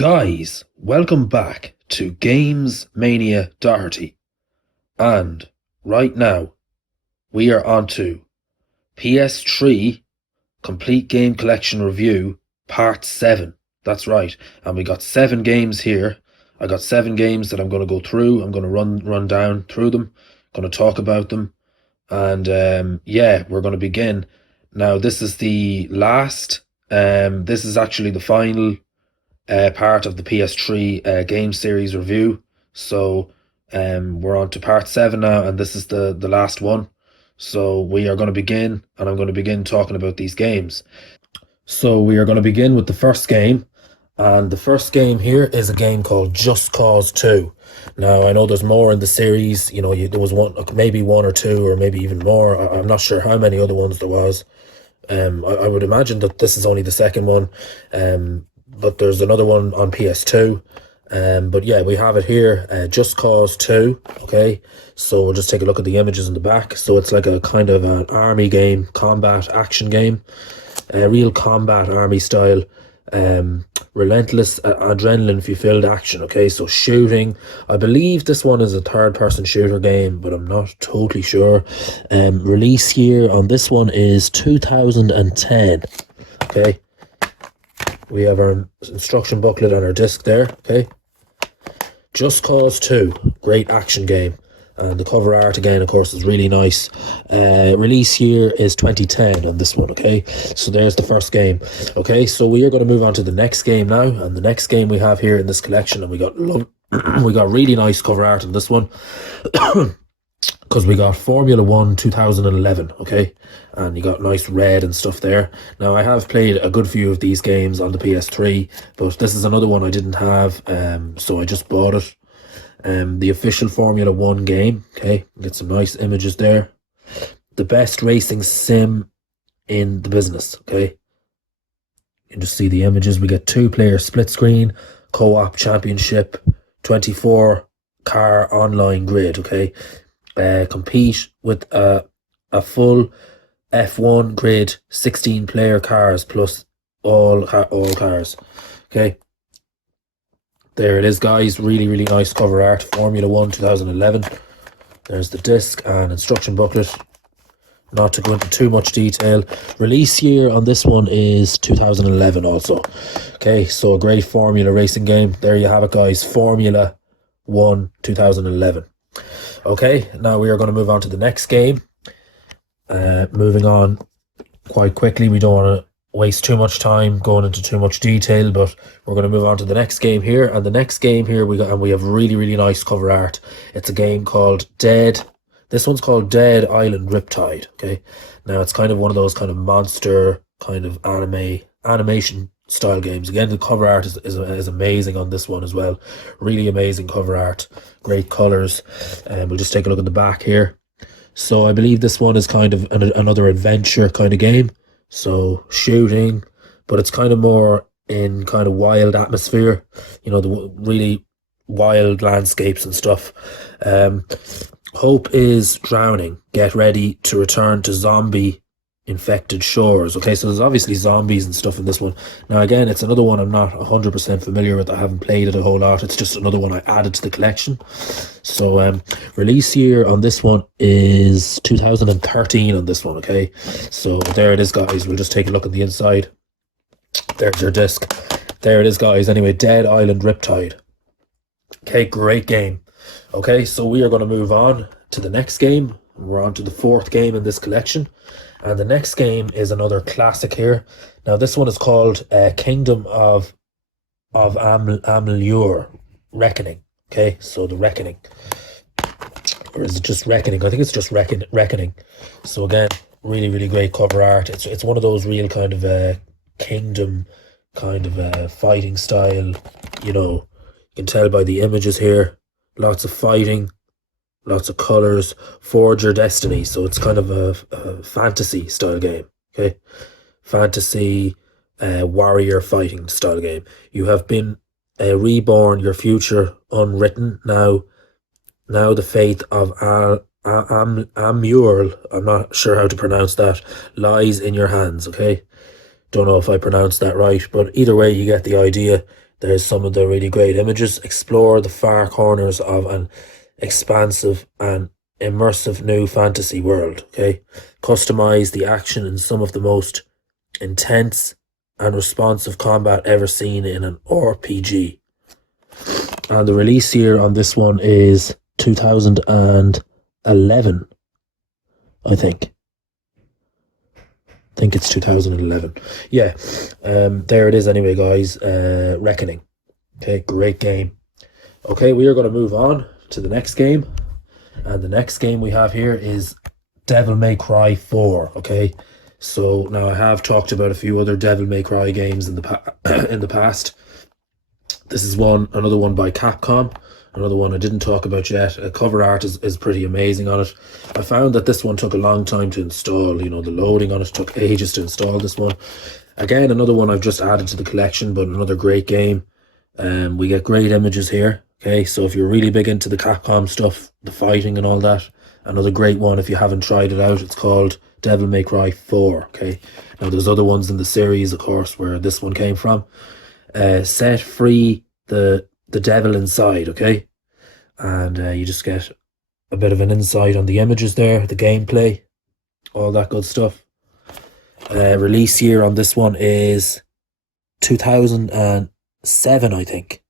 Guys, welcome back to Games Mania Doherty. And right now, we are on to PS3 Complete Game Collection Review Part 7. That's right. And we got 7 games here. I got 7 games that I'm going to go through. I'm going to run down through them. Going to talk about them. And yeah, we're going to begin. Now, this is the last. This is actually the final part of the PS3 game series review. So we're on to part 7 now, and this is the last one. So we are going to begin, and I'm going to begin talking about these games. So we are going to begin with the first game, and the first game here is a game called Just Cause 2. Now, I know there's more in the series. You know, there was one, maybe one or two, or maybe even more. I'm not sure how many other ones there was. I would imagine that this is only the second one. But there's another one on PS2. But yeah, we have it here, Just Cause 2, okay? So we'll just take a look at the images in the back. So it's like a kind of an army game, combat action game, real combat army style, relentless adrenaline-fueled action, okay? So shooting. I believe this one is a third-person shooter game, but I'm not totally sure. Release year on this one is 2010, okay? We have our instruction booklet on our disc there, okay? Just Cause 2, great action game. And the cover art, again, of course, is really nice. Release year is 2010 on this one, okay? So there's the first game. Okay, so we are going to move on to the next game now. And the next game we have here in this collection, and we got really nice cover art on this one. Because we got Formula 1 2011, okay? And you got nice red and stuff there. Now, I have played a good few of these games on the PS3, but this is another one I didn't have, so I just bought it. The official Formula 1 game, okay? Get some nice images there. The best racing sim in the business, okay? You can just see the images. We get 2-player split screen, co-op championship, 24 car online grid, okay? Compete with a full F1 grid, 16 player cars plus all cars. Okay, there it is, guys. Really nice cover art. Formula 1 2011. There's the disc and instruction booklet. Not to go into too much detail. Release year on this one is 2011 also. Okay, so a great Formula racing game. There you have it, guys. Formula 1 2011. Okay, now we are going to move on to the next game. Moving on quite quickly. We don't want to waste too much time going into too much detail, but we're going to move on to the next game here. And the next game here we have really nice cover art. It's a game called Dead. This one's called Dead Island Riptide. Okay, now it's kind of one of those kind of monster kind of animation style games. Again, the cover art is amazing on this one as well. Really amazing cover art, great colors. And we'll just take a look at the back here. So I believe this one is kind of another adventure kind of game. So shooting, but it's kind of more in kind of wild atmosphere, you know, the really wild landscapes and stuff. Hope is drowning. Get ready to return to zombie infected shores. Okay, so there's obviously zombies and stuff in this one. Now again, it's another one I'm not 100% familiar with. I haven't played it a whole lot. It's just another one I added to the collection. So release year on this one is 2013 on this one. Okay, so there it is, guys. We'll just take a look at the inside. There's your disc. There it is, guys. Anyway, Dead Island Riptide. Okay, great game. Okay, so we are going to move on to the next game. We're on to the 4th game in this collection. And the next game is another classic here. Now, this one is called Kingdom of Amalur, Reckoning. Okay, so the Reckoning. Or is it just Reckoning? I think it's just Reckoning. So again, really great cover art. It's one of those real kind of kingdom kind of fighting style. You know, you can tell by the images here. Lots of fighting. Lots of colors. Forge Your Destiny. So it's kind of a fantasy style game. Okay, fantasy warrior fighting style game. You have been reborn. Your future unwritten. Now the fate of Amur, I'm not sure how to pronounce that, lies in your hands. Okay, don't know if I pronounced that right, but either way, you get the idea. There's some of the really great images. Explore the far corners of an expansive and immersive new fantasy world. Okay, customize the action in some of the most intense and responsive combat ever seen in an RPG. And the release year on this one is 2011, I think. I think it's 2011. Yeah, there it is anyway, guys. Reckoning. Okay, great game. Okay, we are going to move on to the next game. And the next game we have here is Devil May Cry 4. Okay, so now I have talked about a few other Devil May Cry games in the in the past. This is another one by Capcom. Another one I didn't talk about yet. Cover art is pretty amazing on it. I found that this one took a long time to install. You know, the loading on it took ages to install this one. Again, another one I've just added to the collection, but another great game. We get great images here. Okay, so if you're really big into the Capcom stuff, the fighting and all that, another great one if you haven't tried it out. It's called Devil May Cry 4. Okay, now there's other ones in the series, of course, where this one came from. Set free the devil inside, okay? And you just get a bit of an insight on the images there, the gameplay, all that good stuff. Release year on this one is 2007, I think.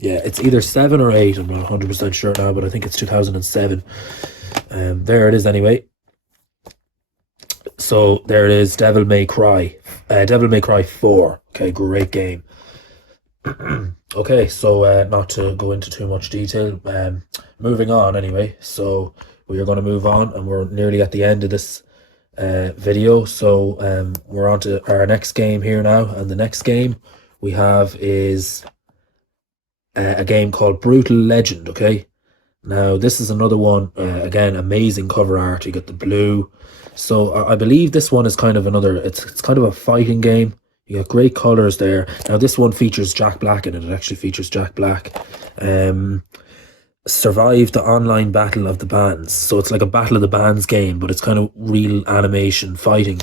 Yeah, it's either 7 or 8, I'm not 100% sure now, but I think it's 2007. There it is anyway. So there it is, Devil May Cry 4. Okay, great game. Okay, so not to go into too much detail, moving on anyway. So we are going to move on, and we're nearly at the end of this video. So we're on to our next game here now, and the next game we have is a game called Brutal Legend. Okay, now this is another one, again, amazing cover art. You get the blue. So I believe this one is kind of another, it's kind of a fighting game. You got great colors there. Now this one features Jack Black in it. It actually features Jack Black. Survive the online battle of the bands. So it's like a battle of the bands game, but it's kind of real animation fighting.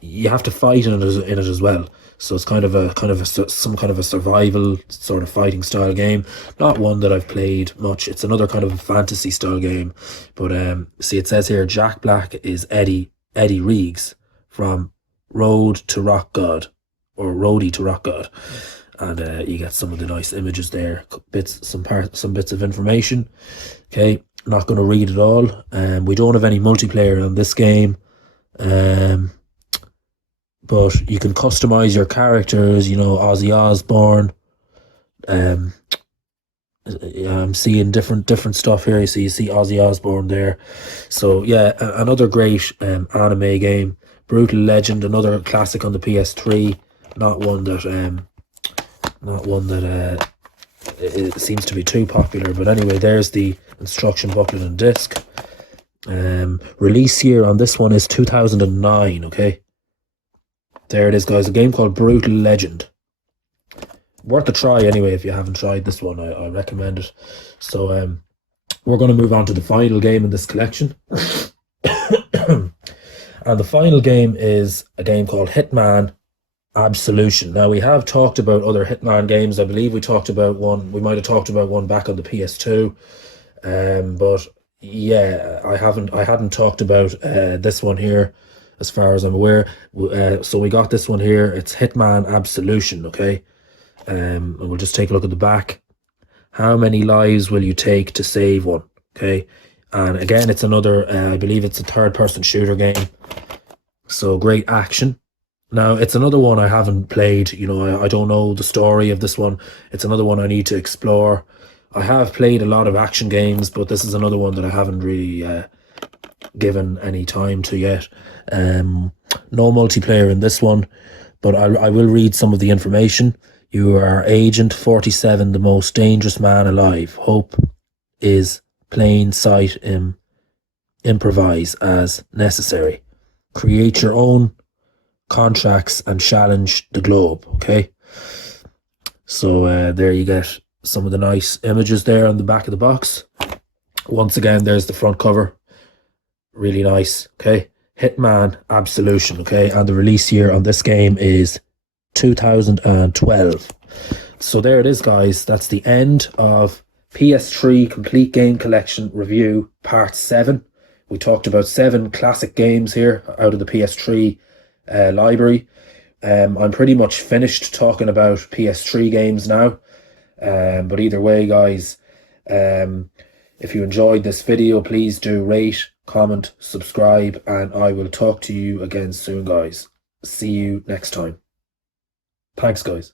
You have to fight in it as well. So it's some kind of a survival sort of fighting style game. Not one that I've played much. It's another kind of a fantasy style game. But see, it says here Jack Black is Eddie Riggs from Road to Rock God, or Roadie to Rock God. And you get some of the nice images there, some bits of information. Okay, not going to read it all. We don't have any multiplayer on this game. But you can customize your characters, you know, Ozzy Osbourne. I'm seeing different stuff here. So you see Ozzy Osbourne there. So yeah, another great anime game. Brutal Legend, another classic on the PS3. Not one that it seems to be too popular. But anyway, there's the instruction booklet and disc. Release year on this one is 2009. Okay. There it is, guys. A game called Brutal Legend. Worth a try anyway if you haven't tried this one. I recommend it. So we're going to move on to the final game in this collection. And the final game is a game called Hitman Absolution. Now, we have talked about other Hitman games. I believe we talked about one. We might have talked about one back on the PS2. But yeah, I hadn't talked about this one here, as far as I'm aware. So we got this one here. It's Hitman Absolution, okay? And we'll just take a look at the back. How many lives will you take to save one? Okay? And again, it's another, I believe it's a third-person shooter game. So great action. Now, it's another one I haven't played. You know, I don't know the story of this one. It's another one I need to explore. I have played a lot of action games, but this is another one that I haven't really given any time to yet. No multiplayer in this one, but I will read some of the information. You are Agent 47, the most dangerous man alive. Hope is plain sight. Improvise as necessary. Create your own contracts and challenge the globe. Okay, so there you get some of the nice images there on the back of the box. Once again, there's the front cover. Really nice. Okay, Hitman Absolution. Okay, and the release year on this game is 2012. So there it is, guys. That's the end of PS3 Complete Game Collection Review Part 7. We talked about 7 classic games here out of the PS3 library. I'm pretty much finished talking about PS3 games now. But either way, guys, if you enjoyed this video, please do rate, comment, subscribe, and I will talk to you again soon, guys. See you next time. Thanks, guys.